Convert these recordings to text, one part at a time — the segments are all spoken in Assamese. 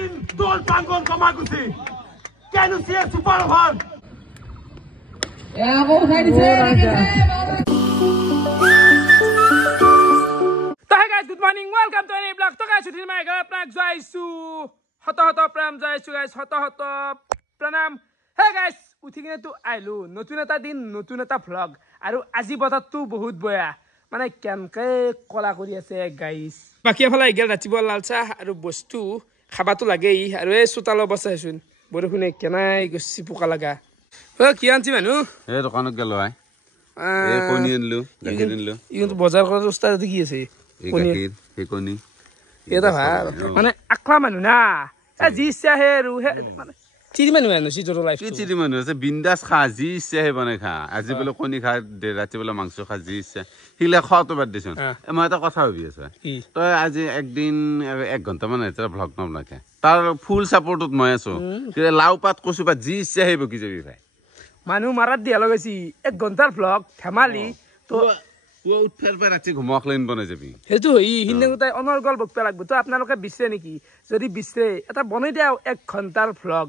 in Dol Pangon Kamaguchi. Can you see a super over? Yeah, go ahead. So hey guys, good morning. Welcome to any vlog. So guys, today my girl prank jaisu. Hota pranam jaisu guys. Hota pranam. Hey guys, uthikine to ailu. Notun eta din, notun eta vlog. Aru aji botat tu bahut boya. Mane kenke kola kori ase guys. Baki afala igel ratibo lalcha aru bostu khaba to lagei aru e sutalo bosaisun. Borokune kenai gosi puka laga. O ki anti manu? E dokanot gelo ai. E koni enlu, gakir enlu. Igun bazar kora ustad ki ase. Gakir, e koni. Eta bhar mane akla manu na. E jisya heru he mane চিৰি মানুহ আনো চিজৰ লাইফ কি চিৰি মানুহ আছে বিন্দাস খা জি ইচ্ছা হে বনাই খা আজি বলে কণী খা ৰাতি বলে মাংস খা জি ইচ্ছা হিলে খাওয়াতো বাদ দিছ মই এটা কথা ভাবি আছো তই আজি একদিন 1 ঘন্টা মান এটা ব্লগ নাম লাগে তাৰ ফুল সাপোৰ্টত মই আছো লাউ পাত কচু পাত জি ইচ্ছা হে বকি যাবি ভাই মানুহ মাৰাত দিয়া লগাইছি 1 ঘন্টাৰ ব্লগ ধেমালি তো ও উঠফেৰ পে ৰাতি ঘুমকলেন বনাই যাবি হেতু হই হিন্দে অনৰ্গল বকপে লাগব তো আপোনালোকে বিচৰে নেকি যদি বিচৰে এটা বনাই দিয়া 1 ঘন্টাৰ ব্লগ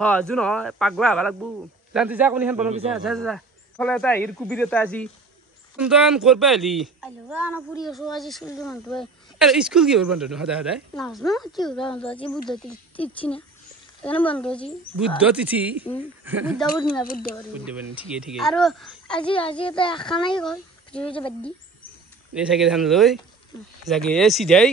হ জুন পাগলা হবা লাগবো জানতি যা কোনিখন বনাবি যা ফলে এটা হিৰ কুবিৰ এটা আজি কোনটান কৰবা হলি আলুরা না পুরি ওসো আজি স্কুল জন তো এ স্কুল কি বন্ধ হদা না না কি বন্ধ আজি বুদ্ধ তিথি না এখানে বন্ধ আজি বুদ্ধ তিথি বুদ্ধ বনি ঠিক আর আজি এটা খানাই কই যে বাদি এই সাইকে ধান লই জাগে এ সিধাই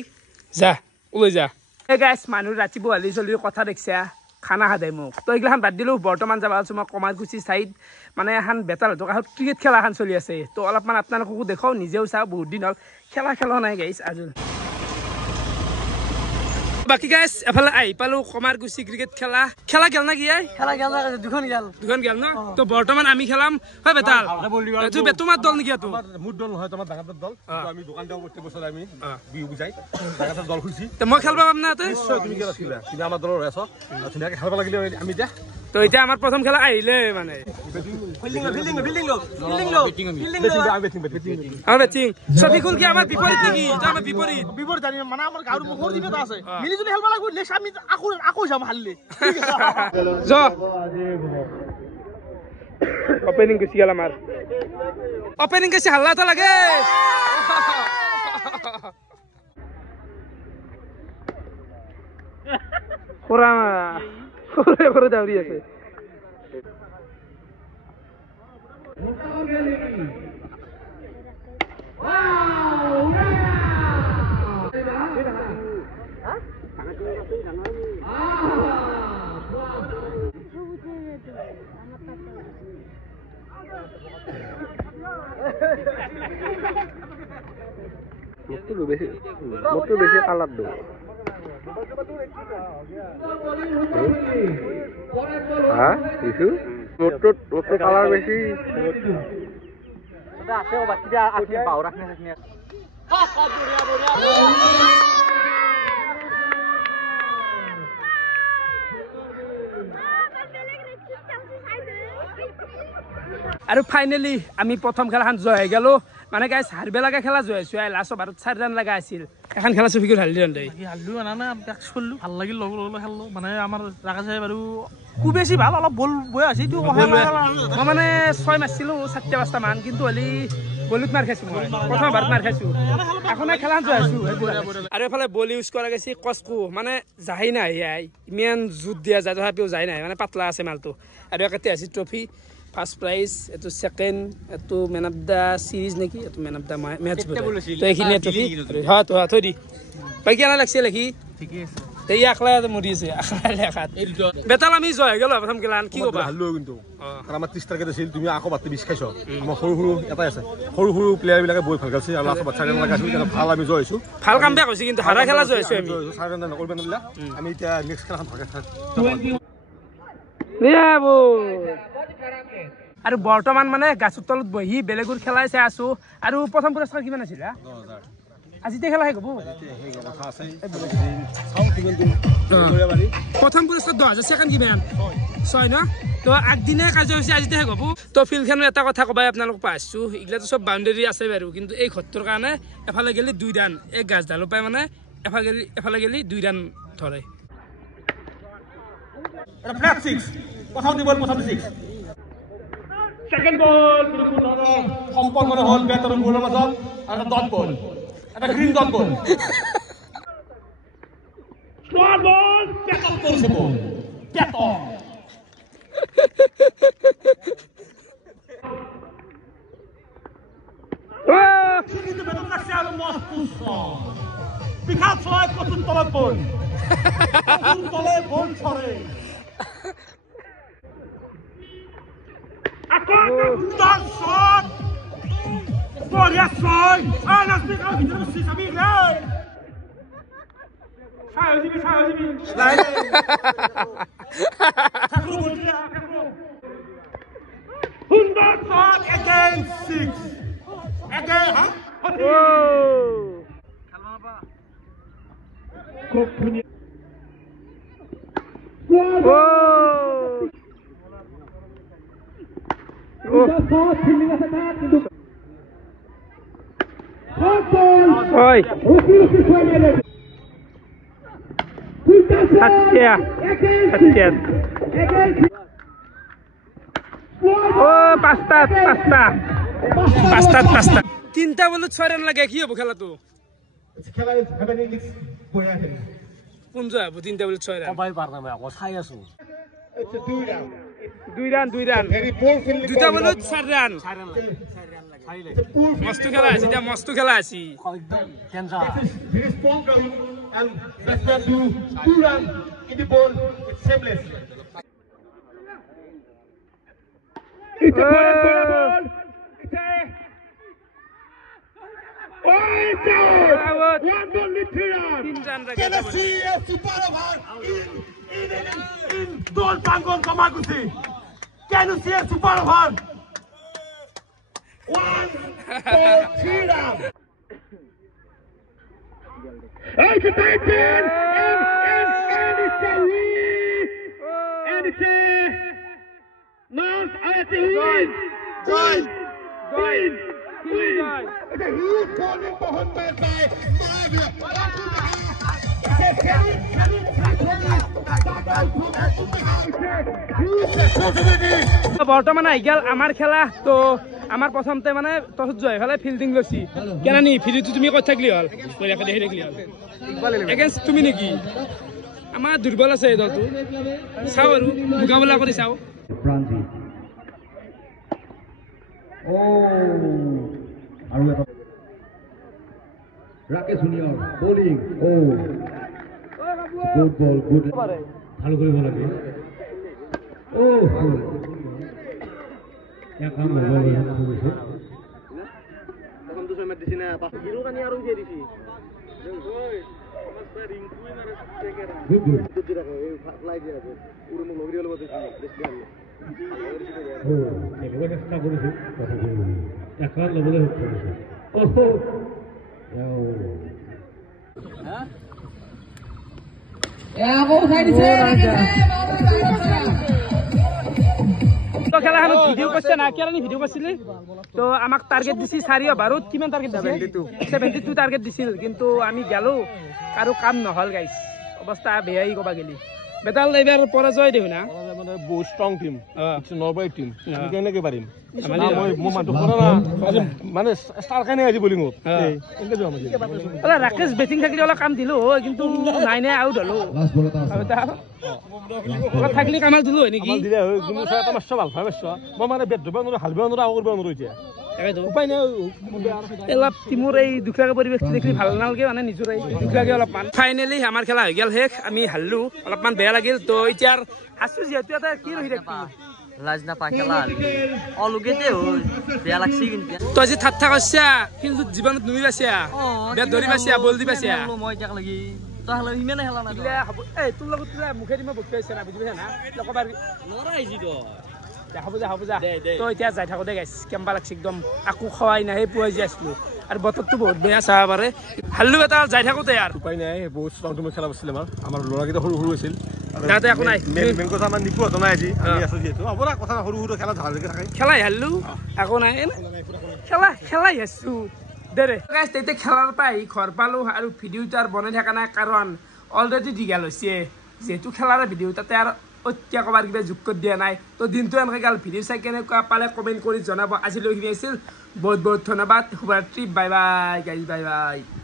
যা ওই যা হে গাইস মানুহ ৰাতি বহালি চলি কথা দেখছা খানা খাদাই মোক তো এইগিলাখান বাদ দিলোঁ বৰ্তমান যাব আছোঁ মই কমাৰকুচি চাইড মানে এখন বেটাৰ কাষত ক্ৰিকেট খেলা এখন চলি আছে তো অলপমান আপোনালোককো দেখাওঁ নিজেও চাওঁ বহুত দিন হ'ল খেলা নাই গাইছ আজি বাকি গাইছ এফালে আহি পালোঁ কমাৰকুচি ক্ৰিকেট খেলা গেল না কি খেলা গেল দুখন গেল ন তো বৰ্তমান আমি খেলাম হয় বেটাল তোমাৰ দল নেকি তো মোৰ দল নহয় তোমাৰ ডাঙৰ দল আমি দোকান দেও প্ৰত্যেক বছৰ আমি বিহু বুজাই ডাঙৰ দল খুলছি তো মই খেলবা পাম না তই তুমি কি ৰাখিলা তুমি আমাৰ দলৰ আছ ধুনীয়াকৈ খেলবা লাগিলে আমি এতিয়া তো এতিয়া আমাৰ প্ৰথম খেলা আহিলে মানে বেটিং সফিকুল কি আমাৰ বিপৰীত নেকি আমাৰ বিপৰীত জানি মানে আমাৰ গাঁৱৰ মুখৰ দিবে আছে মিলি জুলি খেলবা লাগিব নেক্সট আমি আকৌ যাম হাৰলে জ ওপেনিং গুছি গেল আমাৰ ওপেনিং কেছে হাল্লা তো লাগে করে দাউরি আছে মোটর বেশি কালার দো হ্যাঁ কিছু মোটর কালার বেশি আছে ও বাকিটা আছে পাও রাখনে আৰু ফাইনেলি আমি প্ৰথম খেলাখন জয় হৈ গেলো মানে গাইছ হাৰবে লাগা খেলা জয় হৈছো লাষ্ট অভাৰত 4 ৰান লগা আছিল এখন খেলা সফিকুল হালি ৰান দেই হালু আনা ব্যাক কৰলু ভাল লাগিল লগ খেললো মানে আমাৰ ৰাগা সাহেব আৰু খুব বেছি ভাল অলপ বল বয় আছে তো মই মানে 6 মারছিলো 4-5টা মান কিন্তু হলি বলিত মার খাইছো মই প্ৰথম ভাৰত মাৰ খাইছো এখন খেলা জয় হৈছো আৰু এফালে বল ইউজ কৰা গৈছে কসকো মানে যাই নাই ইমান জুত দিয়া যায় তথাপিও যাই নাই মানে পাতলা আছে মালটো আৰু একাতে আছে ট্ৰফি ফার্স্ট প্রাইজ এটো সেকেন্ড এটো ম্যান অফ দা সিরিজ নাকি এটো ম্যান অফ দা ম্যাচ তো এইখিনি ট্রফি হ্যাঁ তো থৈ দি বাকি আনা লাগছে লেখি ঠিকই আছে এই আকলা মৰি আছে আকলা লেখাত বেতাল আমি জয় গেল প্ৰথম খেলান কি কবা হাল্লো কিন্তু আৰু আমাৰ 30 টাৰ্গেট আছিল তুমি আকৌ বাতি 20 খাইছো আমাৰ সৰু এটাই আছে সৰু প্লেয়াৰ বিলাকে বই ভাল গাইছে আৰু লাষ্ট বাচ্চা লগা আছিল কিন্তু ভাল আমি জয় হৈছো ভাল কাম বেক হৈছে কিন্তু হাৰা খেলা জয় হৈছো আমি সাৰন নকৰিব নলা আমি এতিয়া নেক্সট খেলাখন ভাগে থাক নিয়াবো আৰু বৰ্তমান মানে গাছৰ তলত বহি বেলেগুৰ খেলাই চাই আছো আৰু প্ৰথম পুৰস্কাৰ কিমান আছিল 2000 আজিতে খেলা হে গব প্ৰথম পুৰস্কাৰ 2000 সেকেন্ড কিমান 6 ন তো আগদিনে কাৰ্যসূচী আজিতে হে গব তো ফিল্ডখনৰ এটা কথা কবাই আপোনালোক পাইছো ইগলা তো সব বাউন্ডাৰী আছে বাৰু কিন্তু এই ঘৰটোৰ কাৰণে এফালে গেলি 2 দান এক গাছডাল পাই মানে এফালে গেলি 2 রান ধরে এটা ফ্ল্যাট 6 প্রথম বল প্রথম 6 সেকেন্ড বল কোনো সম্পর্ক হল ব্যাট আর বলের মাজত আর একটা ডট বল এটা green dot ball slower ball প্যাটল করছে বল প্যাটল কিন্তু বেতন লাগছে আর মস্ত বিখাত ছয় কত তলত বল তলে বল ছড়ে Dog shot! Boy, yes, boy! Ah, let's pick up the six of me, right? Hundred shot against 6. Again, huh? তিনটা বলে 6 রান লাগে কি হবে খেলা তো কোন যাবো তিনটা বলে 6 রান সবাই পারনা না ও ছাই আছো 2 রান দুটা বলে 4 রান মস্ত খেলা আছে এটা মস্ত খেলা আছে and batsman do 2 runs in the ball with seamless. It's a ball. It's out. 1 ball with 3 runs. Can I see a super over in Dol Pangong Kamaguchi? Can you see a super over? 1 ball 3 runs. It's a titan! And it's a win! And it's a North Ayati win! Win! It's a huge corner for Honman by Mahavir! বর্তমানে আইগাল আমার খেলা তো আমার প্রথমতে মানে টসত জয় ফেলে ফিল্ডিং লৈছি কেন নি ফিল্ডিংটো তুমি কই থাকলি হল দেখি দেখলি হল এগেইনষ্ট তুমি নেকি আমার দুর্বল আছে এই দলটো চাও আৰু মোকাবিলা কৰি চাও আৰু এটা Rakesh junior bowling good ball good ভালো কৰিব লাগে কাম চেষ্টা কৰিছো এখন ল'বলৈ খেলাখনত ভিডিঅ' কৰিছে না কেৰানি ভিডিঅ' কৰিছিলে তো আমাক টাৰ্গেট দিছিল 4 অভাৰত কিমান টাৰ্গেট দিছিল 72 টাৰ্গেট দিছিল কিন্তু আমি গেলো আৰু কাম নহল গাইছ অৱস্থা বেয়াই কবা গেলি বেটাল এইবাৰ পৰাজয় দেউ না মানে বহুত strong team it's Norway team আমি কেনেকৈ পাৰিম মই মানটো কৰা না মানে ষ্টাৰ কানে আজি বলিঙত এনেকৈ যাম ওলা ৰাকেশ বেটিং থাকিলে অলপ কাম দিলো কিন্তু নাই নাই আউট হলো থাকলি কামাল দিলো নেকি দিলে কিন্তু এটা মাছ ভাল ভাল মাছ মই মানে বেট ধৰিব নোৱাৰো হালিব নোৱাৰো আউট কৰিব নোৱাৰো এতিয়া উপায় নাই অলপ টিমৰ এই দুখীয়াকে পৰিৱেশটো দেখি ভাল নালাগে মানে নিজৰ এই দুখীয়াকে অলপমান ফাইনেলি আমাৰ খেলা হৈ গেল শেষ আমি হাৰলো অলপমান বেয়া লাগিল তো এতিয়া হাসু যিহেতু এটা কি ৰহি থাকি লাজ নাপায় খেলা অলুগেতে হ'ল বেয়া লাগছি কিন্তু তো আজি ঠাট্টা কৰিছা কিন্তু জীৱনত নুমি পাইছা বেট ধৰি পাইছা বল দি পাইছা মই তাক লাগি তাহলে ইমানে খেলা নাই এই তোৰ লগত তোৰ মুখেদি মই বকি পাইছা না বুজি পাইছা না লকবাৰ নৰা আহিছি তো হ'ব যা তো এতিয়া যাই থাকো দে গাইছ কেম্বা লাগছি একদম আকো খোৱাই নাই সেই পুৱাই যাই আছিলো আৰু বতৰটো বহুত বেয়া চাব পাৰে হাল্লু এটা যাই থাকোতে ইয়াৰ উপায় নাই বহুত ষ্ট্ৰং টিমৰ খেলা আছিল আমাৰ ল'ৰাকেইটা সৰু সৰু আছিল তাতে একো নাই মেইন কথা আমাৰ নিপু হতো নাই আজি আমি আছো যিহেতু হ'ব না কথা সৰু সৰু খেলা ধাৰালৈকে থাকে খেলাই হাল্লু একো নাই খেলাই আছো দে গাইছ তেতিয়া খেলাৰ পৰা আহি ঘৰ পালোঁ আৰু ভিডিঅ'টো আৰু বনাই থকা নাই কাৰণ অলৰেডি দীঘল হৈছে যিহেতু খেলাৰ ভিডিঅ' তাতে আৰু অত্যাধিক ক'বাৰ কিবা যোগ কৰি দিয়া নাই তো দিনটো এনেকৈ গাল ভিডিঅ' চাই কেনেকুৱা পালে কমেণ্ট কৰি জনাব আজিলৈকে আছিল বহুত বহুত ধন্যবাদ শুভৰাত্ৰি bye bye guys bye bye